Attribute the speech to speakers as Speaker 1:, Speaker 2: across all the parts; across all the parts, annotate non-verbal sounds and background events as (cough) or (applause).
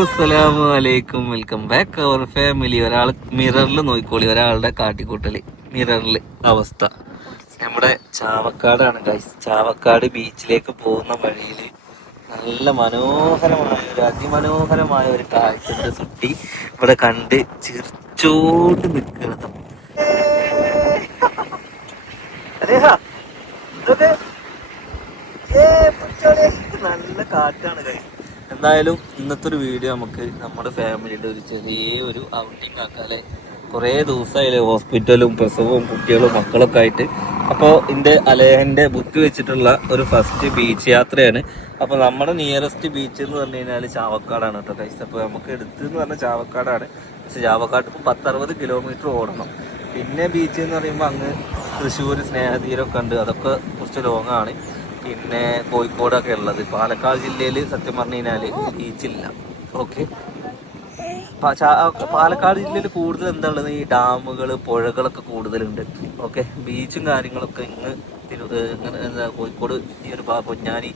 Speaker 1: അസ്സലാമു അലൈക്കും. Welcome back അവർ family ഒരാൾ മിററിൽ നോക്കിക്കോളി. ഒരാളുടെ കാട്ടിക്കൂട്ടൽ മിററിൽ അവസ്ഥ. നമ്മുടെ ചാവക്കാടാണ് ഗൈസ് ചാവക്കാട് ബീച്ചിലേക്ക് പോകുന്ന വഴിയിൽ നല്ല മനോഹരമായ ഒരു അതിമനോഹരമായ ഒരു കാഴ്ചയുടെ സുട്ടി ഇവിടെ കണ്ട് ചിരിച്ചോണ്ട് നിൽക്കുന്നത്. നല്ല കാറ്റാണ് കൈ എന്തായാലും ഇന്നത്തെ ഒരു വീഡിയോ നമുക്ക് നമ്മുടെ ഫാമിലിയുടെ ഒരു ചെറിയ ഒരു ഔട്ടിംഗ് ആക്കാല്ലേ കുറേ ദിവസമായില്ലേ ഹോസ്പിറ്റലും പ്രസവവും കുട്ടികളും മക്കളൊക്കെ ആയിട്ട്. അപ്പോൾ എന്റെ അലേഹന്റെ ബുക്ക് വെച്ചിട്ടുള്ള ഒരു ഫസ്റ്റ് ബീച്ച് യാത്രയാണ്. അപ്പോൾ നമ്മുടെ നിയറസ്റ്റ് ബീച്ച് എന്ന് പറഞ്ഞു കഴിഞ്ഞാൽ ചാവക്കാടാണ് കേട്ടോ കൈസ് അപ്പോൾ നമുക്ക് എടുത്ത് എന്ന് പറഞ്ഞാൽ ചാവക്കാടാണ്. പക്ഷെ ചാവക്കാട് ഇപ്പോൾ പത്തറുപത് കിലോമീറ്റർ ഓടണം. പിന്നെ ബീച്ച് എന്ന് പറയുമ്പോൾ അങ്ങ് തൃശ്ശൂർ സ്നേഹതീരമൊക്കെ ഉണ്ട്. അതൊക്കെ കുറച്ച് ലോങ് ആണ്. പിന്നെ കോഴിക്കോടൊക്കെ ഉള്ളത്. പാലക്കാട് ജില്ലയിൽ സത്യം പറഞ്ഞു കഴിഞ്ഞാൽ ബീച്ചില്ല ഓക്കെ പാലക്കാട് ജില്ലയിൽ കൂടുതൽ എന്താ ഉള്ളത്? ഈ ഡാമുകൾ പുഴകളൊക്കെ കൂടുതലുണ്ട്. ഓക്കെ ബീച്ചും കാര്യങ്ങളൊക്കെ ഇങ്ങ് തിരു ഇങ്ങനെ എന്താ കോഴിക്കോട് ഈ ഒരു ഭാഗം പൊന്നാനി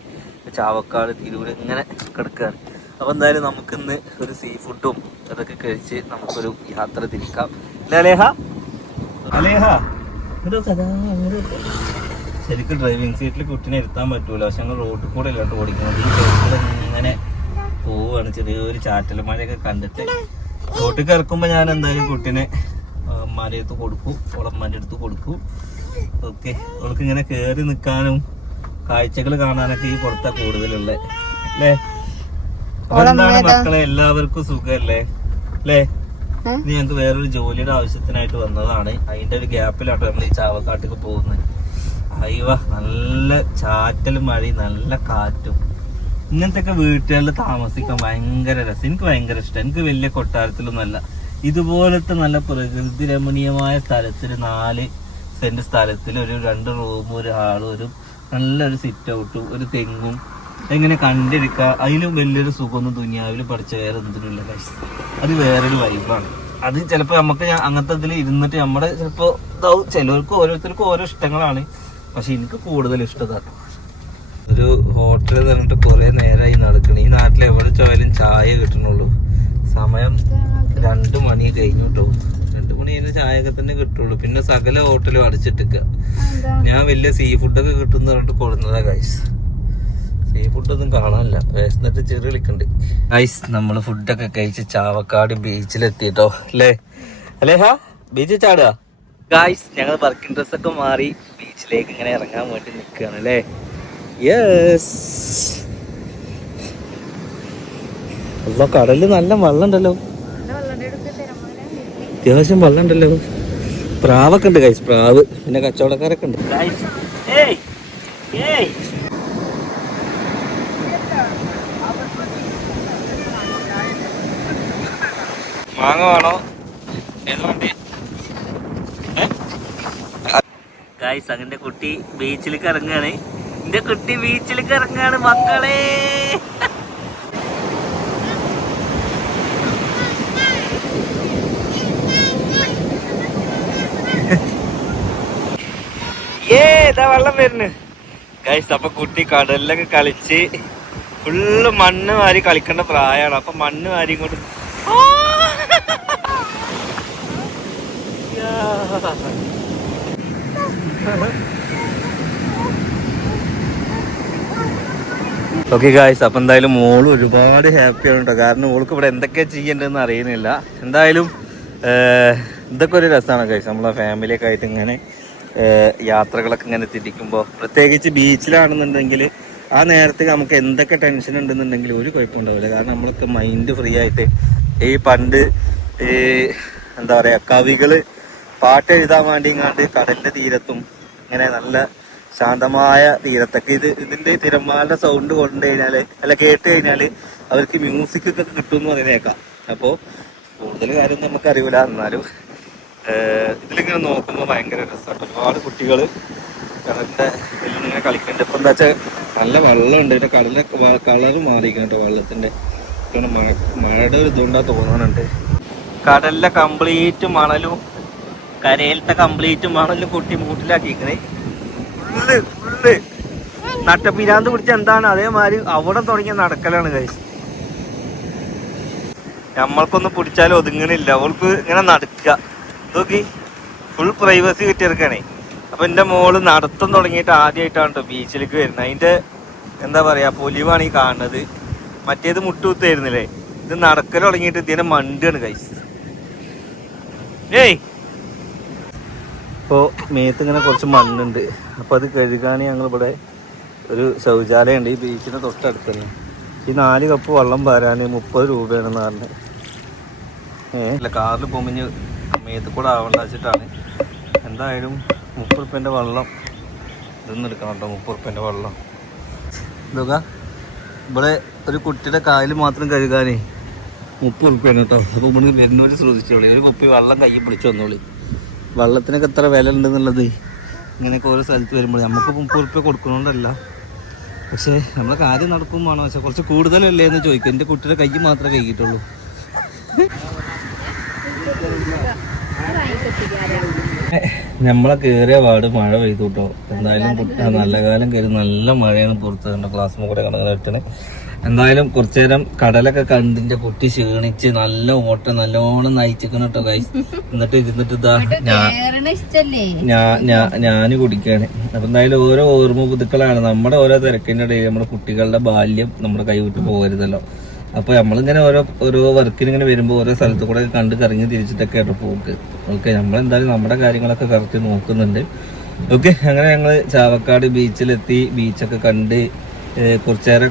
Speaker 1: ചാവക്കാട് തിരൂര് ഇങ്ങനെ കിടക്കുകയാണ് അപ്പോൾ എന്തായാലും നമുക്കിന്ന് ഒരു സീ ഫുഡും അതൊക്കെ കഴിച്ച് നമുക്കൊരു യാത്ര തിരിക്കാം. അല്ലേ അലേഹ? അലേഹ. കഥാ, ശരിക്കും ഡ്രൈവിംഗ് സീറ്റിൽ കുട്ടിനെ ഇരുത്താൻ പറ്റൂല. പക്ഷെ ഞങ്ങൾ റോഡിൽ കൂടെ ഇല്ലാണ്ട് ഓടിക്കുന്നത് ഈ ഇങ്ങനെ പോവുകയാണ് ചെറിയൊരു ചാറ്റൽ മഴയൊക്കെ കണ്ടിട്ട്. റോട്ടിൽ ഇറക്കുമ്പോൾ ഞാൻ എന്തായാലും കുട്ടീനെ അമ്മാന്റെ അടുത്ത് കൊടുക്കും. ഓളമ്മാന്റെ അടുത്ത് കൊടുക്കും. ഓക്കെ. അവൾക്ക് ഇങ്ങനെ കയറി നിൽക്കാനും കാഴ്ചകൾ കാണാനൊക്കെ ഈ പുറത്താ കൂടുതലുള്ളത് അല്ലേ? എന്താണ് മക്കളെ? എല്ലാവർക്കും സുഖല്ലേ? അല്ലേ? ഞങ്ങൾക്ക് വേറൊരു ജോലിയുടെ ആവശ്യത്തിനായിട്ട് വന്നതാണ്. അതിന്റെ ഒരു ഗ്യാപ്പിലാട്ടോ നമ്മൾ ഈ ചാവക്കാട്ടിൽ പോകുന്നത്. അയ്യവ നല്ല ചാറ്റലും മഴയും നല്ല കാറ്റും. ഇങ്ങനത്തെ ഒക്കെ വീട്ടുകളിൽ താമസിക്കാൻ ഭയങ്കര രസം. എനിക്ക് ഭയങ്കര ഇഷ്ടം. എനിക്ക് വലിയ കൊട്ടാരത്തിലൊന്നുമല്ല. ഇതുപോലത്തെ നല്ല പ്രകൃതി രമണീയമായ സ്ഥലത്തിൽ നാല് സെന്റ് സ്ഥലത്തിൽ ഒരു രണ്ട് റൂമും ഒരു ഹാളും ഒരു നല്ലൊരു സിറ്റ് ഔട്ടും ഒരു തെങ്ങും. എങ്ങനെ കണ്ടിരിക്കുക അതിലും വലിയൊരു സുഖമൊന്നും ദുനിയാവിൽ പഠിച്ച വേറെ എന്തിനുള്ള guys. അത് വേറൊരു വൈബാണ് അത് ചിലപ്പോൾ നമുക്ക് അങ്ങനത്തെ ഇതിൽ ഇരുന്നിട്ട് നമ്മുടെ ചിലപ്പോൾ ചിലർക്ക് ഓരോരുത്തർക്കും ഓരോ ഇഷ്ടങ്ങളാണ്. പക്ഷെ എനിക്ക് കൂടുതൽ ഇഷ്ടതാട്ടോ ഒരു ഹോട്ടൽ പറഞ്ഞിട്ട് കുറെ നേരമായി നടക്കണം. ഈ നാട്ടിൽ എവിടെ ചോയാലും ചായ കിട്ടണുള്ളൂ. സമയം രണ്ടു മണി കഴിഞ്ഞു കേട്ടോ രണ്ടു മണി കഴിഞ്ഞ ചായയൊക്കെ തന്നെ കിട്ടുള്ളൂ. പിന്നെ സകല ഹോട്ടലും അടച്ചിട്ടിക്ക. ഞാൻ വലിയ സീ ഫുഡൊക്കെ കിട്ടുന്ന പറഞ്ഞിട്ട് കൊടുന്നതാ ഗൈസ് സീ ഫുഡൊന്നും കാണാനില്ല. വിശന്നിട്ട് ചെറു വിളിക്കണ്ട്. ഗൈസ് നമ്മൾ ഫുഡൊക്കെ കഴിച്ച് ചാവക്കാട് ബീച്ചിലെത്തിട്ടോ. അല്ലേ? അല്ലേ ഹാ? ബീച്ചിൽ ചാടുക. ഗായ്സ് ഞങ്ങൾ വർക്കിംഗ് ഡ്രസ്സൊക്കെ മാറി. ബീച്ചിലേക്ക് ഇങ്ങനെ ഇറങ്ങാൻ വേണ്ടി നിൽക്കുകയാണ് അല്ലേ? യെസ് അല്ലോ കടലിൽ നല്ല വെള്ളമുണ്ടല്ലോ. അത്യാവശ്യം വെള്ളമുണ്ടല്ലോ. പ്രാവൊക്കെ ഉണ്ട് കൈസ് പ്രാവ് പിന്നെ കച്ചവടക്കാരൊക്കെ ഉണ്ട്. മാങ്ങ വേണോ? ഏത് വണ്ടി ഗായ്സ് അങ്ങനെ കുട്ടി ബീച്ചിലേക്ക് ഇറങ്ങുകയാണ്. എന്റെ കുട്ടി ബീച്ചിലേക്ക് ഇറങ്ങുകയാണ് മക്കളെ. (laughs) ഏ ഇതാ വെള്ളം വരുന്നു. ഗൈസ് അപ്പൊ കുട്ടി കടലിലൊക്കെ കളിച്ച് ഫുള്ള് മണ്ണ് വാരി കളിക്കേണ്ട പ്രായമാണ്. അപ്പൊ മണ്ണ് വാരി ഇങ്ങോട്ട് (laughs) ഓക്കെ ഗായ്സ് അപ്പം എന്തായാലും മോൾ ഒരുപാട് ഹാപ്പിയാണ് കേട്ടോ കാരണം മോൾക്ക് ഇവിടെ എന്തൊക്കെ ചെയ്യേണ്ടതെന്ന് അറിയുന്നില്ല. എന്തായാലും ഇതൊക്കെ ഒരു രസമാണ് ഗൈസ് നമ്മളെ ഫാമിലിയൊക്കെ ആയിട്ട് ഇങ്ങനെ യാത്രകളൊക്കെ ഇങ്ങനെ തിരിക്കുമ്പോൾ പ്രത്യേകിച്ച് ബീച്ചിലാണെന്നുണ്ടെങ്കിൽ ആ നേരത്തെ നമുക്ക് എന്തൊക്കെ ടെൻഷൻ ഉണ്ടെന്നുണ്ടെങ്കിൽ ഒരു കുഴപ്പമുണ്ടാവില്ല കാരണം നമ്മളൊക്കെ മൈൻഡ് ഫ്രീ ആയിട്ട് ഈ പണ്ട് ഈ എന്താ പറയുക കവികൾ പാട്ട് എഴുതാൻ വേണ്ടി ഇങ്ങാണ്ട് കടലിന്റെ തീരത്തും ഇങ്ങനെ നല്ല ശാന്തമായ തീരത്തൊക്കെ. ഇത് ഇതിന്റെ തിരമാല സൗണ്ട് കൊണ്ടു കഴിഞ്ഞാൽ അല്ല കേട്ട് കഴിഞ്ഞാൽ അവർക്ക് മ്യൂസിക് ഒക്കെ കിട്ടും എന്ന് പറയുന്നേക്കാം. അപ്പോ കൂടുതൽ കാര്യം നമുക്ക് അറിയില്ല എന്നാലും ഇതിലിങ്ങനെ നോക്കുമ്പോൾ ഭയങ്കര രസമാണ് ഒരുപാട് കുട്ടികൾ കടലിന്റെ ഇതിലിങ്ങനെ കളിക്കുന്നുണ്ട് ഇപ്പൊ എന്താ വെച്ചാൽ നല്ല വെള്ളമുണ്ട്. ഇതിന്റെ കടലിന്റെ കളർ മാറിയിരിക്കണം കേട്ടോ മഴ മഴയുടെ ഒരു ഇതുണ്ടാ തോന്നുന്നുണ്ട് കടലിലെ കംപ്ലീറ്റ് മണലും കരയിലത്തെ കംപ്ലീറ്റ് മണൽ കൊട്ടി മൂട്ടിലാക്കിക്കണേ ഫുള്ള് ഫുള്ള്. നട്ടപ്പിരാന്ത് പിടിച്ച എന്താണ്? അതേമാതിരി അവിടെ തുടങ്ങിയ നടക്കലാണ് കഴിച്ച് നമ്മൾക്കൊന്ന് പിടിച്ചാലും ഒതുങ്ങണില്ല. അവൾക്ക് ഇങ്ങനെ നടക്കുക നോക്കി ഫുൾ പ്രൈവസി കിട്ടിയെടുക്കണേ. അപ്പൊ എന്റെ മോൾ നടത്തം തുടങ്ങിയിട്ട് ആദ്യമായിട്ടാണ് കേട്ടോ ബീച്ചിലേക്ക് വരുന്നത്. അതിന്റെ എന്താ പറയാ പൊലിവാണ് ഈ കാണുന്നത്. മറ്റേത് മുട്ടുകുത്തായിരുന്നില്ലേ? ഇത് നടക്കൽ തുടങ്ങിയിട്ട് ഇതിനെ മണ്ടാണ് കൈസ് ഏയ്! ഇപ്പോൾ മേത്ത് ഇങ്ങനെ കുറച്ച് മണ്ണുണ്ട്. അപ്പോൾ അത് കഴുകാൻ ഞങ്ങളിവിടെ ഒരു ശൗചാലയം ഉണ്ട് ഈ ബീച്ചിന്റെ തൊട്ടടുത്ത് തന്നെ ഈ നാല് കപ്പ് വെള്ളം വരാൻ മുപ്പത് രൂപയാണെന്ന് പറഞ്ഞത് ഏഹ് കാറിൽ പോകുമ്പോൾ മേത്ത് കൂടെ ആവണ്ട വെച്ചിട്ടാണ്. എന്തായാലും മുപ്പത് റുപ്യന്റെ വെള്ളം. ഇതൊന്നും എടുക്കണം കേട്ടോ മുപ്പത് റുപ്യന്റെ വെള്ളം. ഇതൊക്കെ ഇവിടെ ഒരു കുട്ടിയുടെ കാലിൽ മാത്രം കഴുകാനേ മുപ്പത് റുപ്യാണ് കേട്ടോ. അപ്പോൾ ഇവിടെ വരുന്നവർ ശ്രദ്ധിച്ചോളി. ഒരു കുപ്പി വെള്ളം കയ്യിൽ പിടിച്ചു വന്നോളി. വെള്ളത്തിനൊക്കെ എത്ര വില ഉണ്ടെന്നുള്ളത് ഇങ്ങനെയൊക്കെ ഓരോ സ്ഥലത്ത് വരുമ്പോൾ നമുക്ക് മുപ്പത് റുപ്യ കൊടുക്കണോണ്ടല്ല. പക്ഷേ നമ്മളെ കാര്യം നടക്കും വേണം പക്ഷെ കുറച്ച് കൂടുതലല്ലേ എന്ന് ചോദിക്കും. എന്റെ കുട്ടിയുടെ കൈ മാത്രമേ കഴുകിയിട്ടുള്ളൂ. നമ്മളെ കയറിയ പാട് മഴ പെയ്തു കേട്ടോ. എന്തായാലും നല്ല കാലം കയറി നല്ല മഴയാണ് പുറത്ത്. ക്ലാസ് മുകളിൽ കണക്കിന് എന്തായാലും കുറച്ചു നേരം കടലൊക്കെ കണ്ടിന്റെ കുട്ടി ക്ഷീണിച്ച് നല്ല ഓട്ടം നല്ലോണം നയിച്ചിക്കണം കേട്ടോ കൈ എന്നിട്ട് ഇരുന്നിട്ട് ഇതാ ഞാൻ
Speaker 2: കേറണ ഇഷ്ടല്ലേ?
Speaker 1: ഞാ- ഞാ- ഞാൻ കുടിക്കാണ്. അപ്പൊ എന്തായാലും ഓരോ ഓർമ്മ പുതുക്കളാണ്. നമ്മുടെ ഓരോ തിരക്കിന്റെ ഇടയിൽ നമ്മുടെ കുട്ടികളുടെ ബാല്യം നമ്മുടെ കൈവിട്ട് പോകരുതല്ലോ. അപ്പൊ നമ്മളിങ്ങനെ ഓരോ ഓരോ വർക്കിന് ഇങ്ങനെ വരുമ്പോൾ ഓരോ സ്ഥലത്ത് കൂടെ കണ്ട് കറങ്ങി തിരിച്ചിട്ടൊക്കെ ആയിട്ട് പോക്ക്. ഓക്കെ നമ്മളെന്തായാലും നമ്മുടെ കാര്യങ്ങളൊക്കെ കറക്റ്റ് നോക്കുന്നുണ്ട്. ഓക്കെ അങ്ങനെ ഞങ്ങൾ ചാവക്കാട് ബീച്ചിലെത്തി ബീച്ചൊക്കെ കണ്ട്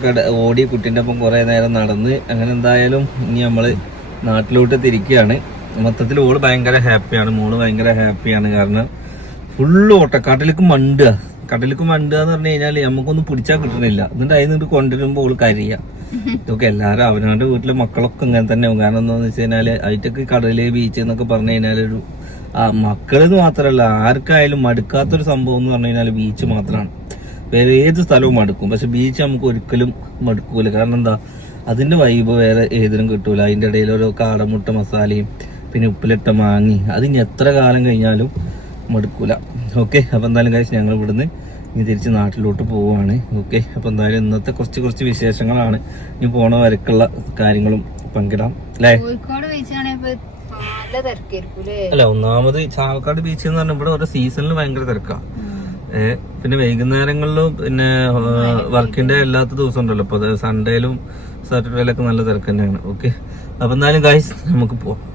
Speaker 1: കട ഓടി കുട്ടീന്റെ ഒപ്പം കുറേ നേരം നടന്ന് അങ്ങനെ എന്തായാലും ഇനി നമ്മൾ നാട്ടിലോട്ട് തിരിക്കുകയാണ് മൊത്തത്തിൽ ഓൾ ഭയങ്കര ഹാപ്പിയാണ്. മോൾ ഭയങ്കര ഹാപ്പിയാണ്. കാരണം ഫുള്ള് ഓട്ട കടലിക്ക് മണ്ടുക. കടലിക്ക് മണ്ടുക എന്ന് പറഞ്ഞു കഴിഞ്ഞാൽ നമുക്കൊന്നും പിടിച്ചാൽ കിട്ടണില്ല എന്നിട്ട് അതിൽ നിന്ന് കൊണ്ടുവരുമ്പോൾ ഓൾ കരിയ. ഇതൊക്കെ എല്ലാവരും അവനവന്റെ വീട്ടിലെ മക്കളൊക്കെ ഇങ്ങനെ തന്നെ ആവും. കാരണം എന്താണെന്ന് വെച്ച് കഴിഞ്ഞാൽ അതിറ്റൊക്കെ കടൽ ബീച്ച് എന്നൊക്കെ പറഞ്ഞു കഴിഞ്ഞാൽ ഒരു ആ മക്കളെന്ന് മാത്രമല്ല ആർക്കായാലും മടുക്കാത്തൊരു സംഭവം എന്ന് പറഞ്ഞു കഴിഞ്ഞാൽ ബീച്ച് മാത്രമാണ് വേറെ ഏത് സ്ഥലവും മടുക്കും. പക്ഷെ ബീച്ച് നമുക്ക് ഒരിക്കലും മടുക്കൂല. കാരണം എന്താ? അതിന്റെ വൈബ് വേറെ ഏതിനും കിട്ടൂല. അതിന്റെ ഇടയിൽ ഓരോ കാടമുട്ട മസാലയും പിന്നെ ഉപ്പിലിട്ട മാങ്ങി. അത് ഇനി എത്ര കാലം കഴിഞ്ഞാലും മടുക്കൂല. ഓക്കെ അപ്പൊ എന്തായാലും കഴിച്ച് ഞങ്ങൾ ഇവിടുന്ന് ഇനി തിരിച്ച് നാട്ടിലോട്ട് പോവുകയാണ് ഓക്കെ അപ്പൊ എന്തായാലും ഇന്നത്തെ കുറച്ച് കുറച്ച് വിശേഷങ്ങളാണ്. ഇനി പോണ വരക്കുള്ള കാര്യങ്ങളും പങ്കിടാം. അല്ലേ? അല്ല ഒന്നാമത് ചാവക്കാട് ബീച്ച് എന്ന് പറഞ്ഞാൽ ഇവിടെ ഓരോ സീസണിൽ ഭയങ്കര തിരക്കാണ് പിന്നെ വൈകുന്നേരങ്ങളിലും പിന്നെ വർക്കിന്റെ എല്ലാത്ത ദിവസം ഉണ്ടല്ലോ. അപ്പൊ സൺഡേയിലും സാറ്റർഡേയിലൊക്കെ നല്ല തിരക്ക് തന്നെയാണ്. ഓക്കെ അപ്പൊ എന്തായാലും ഗൈസ് നമുക്ക് പോവാം.